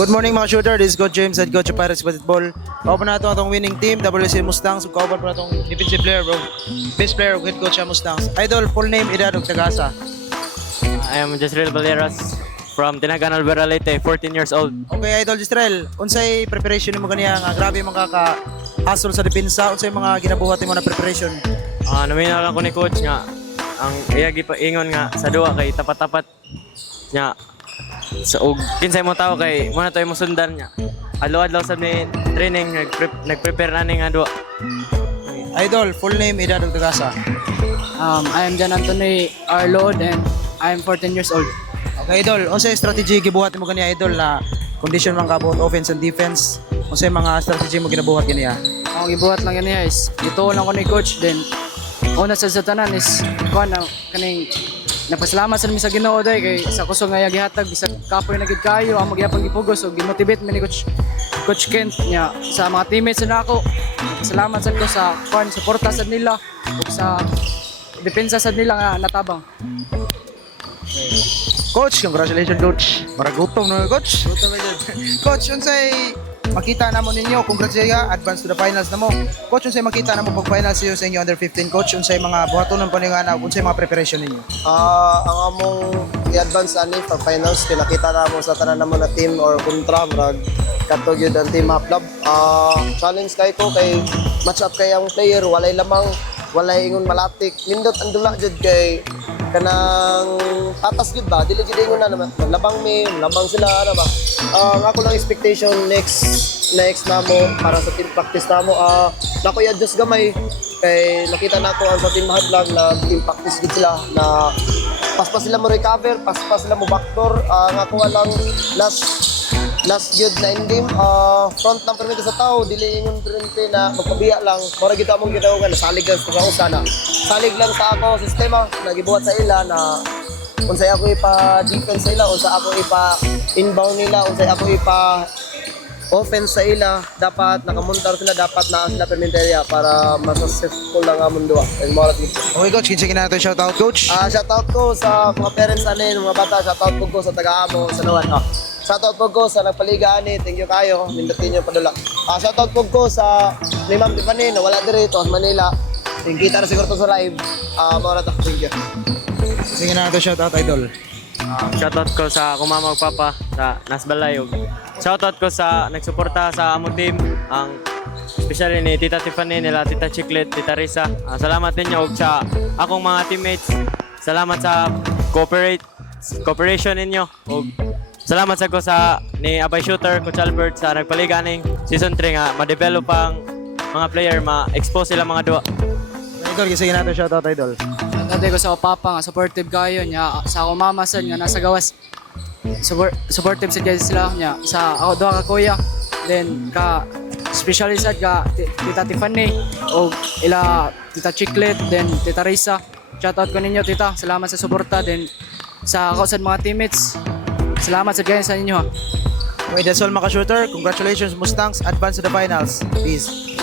Good morning mga shooter, this is Coach James at Coach Pirates Basketball. Kauban na ito atong winning team, WC Mustangs. Kauban pa itong defensive player, bro. Best player of head coach sa Mustangs. Idol, full name, edad, ug tagasa. I am Jezreel Valeras from Tinagan, Alvera, Leyte, 14 years old. Okay, Idol Jistrel, unsay preparation mo ganiya nga grabe mga ka-hustle sa depensa, unsay mga ginabuhat mo na preparation? Naminaw lang ko ni coach nga ang iyagi pa ingon nga sa duwa kay tapat-tapat nya sa og kinsay mo tao kay mo na tayo mo sundan nya. Adlaw-adlaw sa ni training nagprepare na nga duwa. Idol, full name, edad, ug tagasa. I am Jan Anthony Arlod and I am 14 years old. Okay, Idol, unsay strategy gibuhat mo ganiya, Idol, na condition man ka both offense and defense? Unsay mga strategy mo ginabuhat ganiya? Ang ibuhat lang yan is ito lang ko ni coach then una sa tanan is kuan na kaning napasalamat sa mi sa Ginoo day kay sa kusog nga gihatag bisag kapoy na gid kayo ang magyapon gipugos ug gimotivate mi ni coach Kent nya sa mga teammates na ako. Salamat sad ko sa kuan suporta sad nila ug sa depensa sad nila nga natabang. Coach, congratulations, Coach. Maragutom na, Coach. Coach, unsay makita namo ninyo, congratulations, advance to the finals namo. Coach, unsay makita namo pag finals sa inyo under 15, Coach? Unsay mga buhatonon pa nga na, unsay mga preparation ninyo? Ang among i-advance ani for finals pinakita na mo sa tanan namo na team or kontra murag kato gyud ang team Haplab. Challenge kay ko kay match up kay ang player walay lamang walay ingon malatik nindot ang dula jud kay kanang tatas gud ba dili gid ingon na naman labang labang sila ano ba. Ang ako lang expectation next namo para sa team practice namo nako i-adjust gamay kay nakita nako ang sa team Haplab na team practice gid sila na paspas sila mo recover, paspas sila mo backdoor. Nga ko lang last good na ending. Front ng permito sa tao, dili ingon permito na magpabiya lang. Para kita mong ginawa nga, salig lang sa sana. Salig lang sa ako, sistema, nagibuhat sa ila na unsay ako ipa-defense sa ila, unsay ako ipa-inbound nila, unsay ako ipa-offense sa ila. Dapat nakamuntar sila, dapat na sila permenterya para mas-successful lang ang mundo. Okay, Coach, kinsa kina natin shoutout, Coach? Shoutout ko sa mga parents anin, mga bata, shoutout ko sa taga-amo, sa Nuwan. Shoutout ko sa nagpaliga ani, thank you kayo, mindutin niyo padula. Shoutout ko sa ni Ma'am Tiffany na wala dito sa Manila. Kita na siguro to sa live. Mora ta, thank you. Sige na natin shoutout, Idol. Shoutout ko sa akong mama ug papa sa Nasbalay ug shoutout ko sa nagsuporta sa among team ang especially ni Tita Tiffany nila Tita Chiclet, Tita Risa. Salamat ninyo ug sa akong mga teammates. Salamat sa cooperation ninyo ug salamat sa ko sa ni Abay Shooter, Coach Albert sa nagpaliga ning season 3 nga ma-develop ang mga player, ma-expose sila mga duwa. Idol, sige natin shoutout, Idol. Dati ko sa papa nga supportive kayo nya sa ako mama sad nga nasa gawas. Supportive sad kayo sila nya sa ako duha ka kuya. Then ka especially sad ka Tita Tiffany o ila Tita Chiclet then Tita Risa. Shoutout ko ninyo tita. Salamat sa suporta then sa ako sad mga teammates. Salamat sa kayo sa inyo ha. Okay, that's all mga shooter. Congratulations, Mustangs. Advance to the finals. Peace.